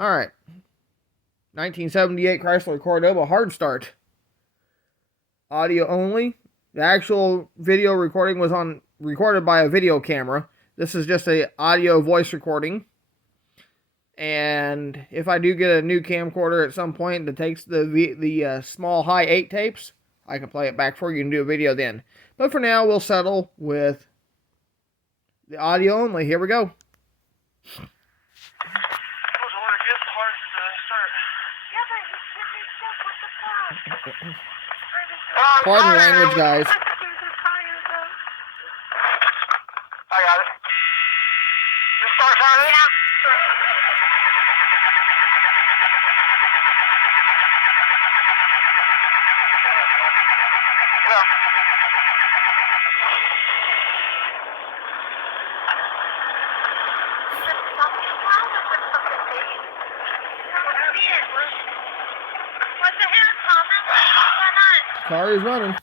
All right. 1978 Chrysler Cordoba hard start. Audio only. The actual video recording was recorded by a video camera. This is just a audio voice recording. And if I do get a new camcorder at some point that takes the small high 8 tapes, I can play it back for you and do a video then. But for now, we'll settle with the audio only. Here we go. Pardon language, guys. I got it. Just start firing? Yeah. Yeah. What's the hand, Thomas? Why not? Car is running.